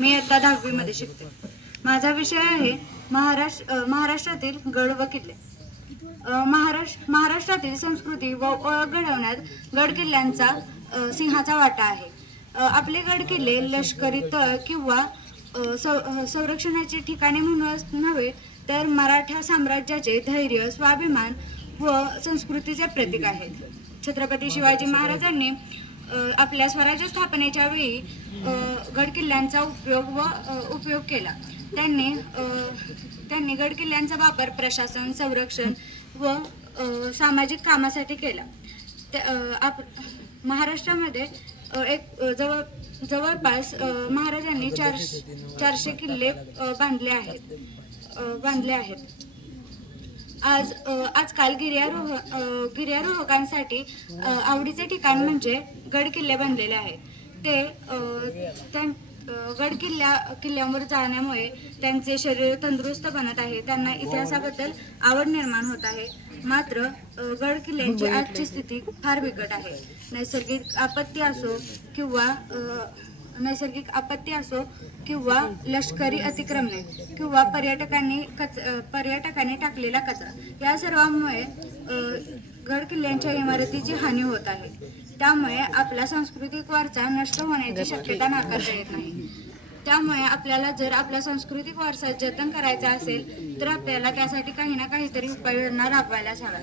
मी इयत्ता 10वी मध्ये शिकते। माझा विषय आहे महाराष्ट्रातील गड व किल्ले। महाराष्ट्रातील संस्कृती व ओळख घडवण्यात गड किल्ल्यांचा सिंहाचा वाटा आहे। आपले गड किल्ले लष्करी तळ किंवा संरक्षणाची ठिकाणे म्हणूनच नव्हे तर मराठा साम्राज्याचे धैर्य, स्वाभिमान व संस्कृतीचे प्रतीक आहेत। छत्रपती शिवाजी महाराजांनी आपल्या स्वराज्य स्थापनेच्या वेळी गड किल्ल्यांचा उपयोग केला। त्यांनी गड किल्ल्यांचा वापर प्रशासन, संरक्षण व सामाजिक कामासाठी केला। महाराष्ट्रामध्ये जवळपास महाराजांनी 400 किल्ले बांधले आहेत। आजकाल गिर्यारोहकांसाठी आवडीचे ठिकाण म्हणजे गड किल्ले बनलेले आहेत। गड किल्ल्यांवर जाण्यामुळे त्यांचे शरीर तंदुरुस्त बनत आहे, त्यांना इतिहासाबद्दल आवड निर्माण होत आहे। मात्र गड किल्ल्यांची आजची स्थिती फार बिकट आहे। नैसर्गिक आपत्ती असो किंवा लष्करी अतिक्रमणे किंवा पर्यटकांनी टाकलेला कचरा, या सर्वांमुळे गड किल्ल्यांच्या इमारतीची हानी होत आहे। त्यामुळे आपला सांस्कृतिक वारसा नष्ट होण्याची शक्यता नाकारता येत नाही। त्यामुळे आपल्याला जर आपला सांस्कृतिक वारसा जतन करायचा असेल तर आपल्याला त्यासाठी काही ना काहीतरी उपाययोजना राबवायलाच हव्यात।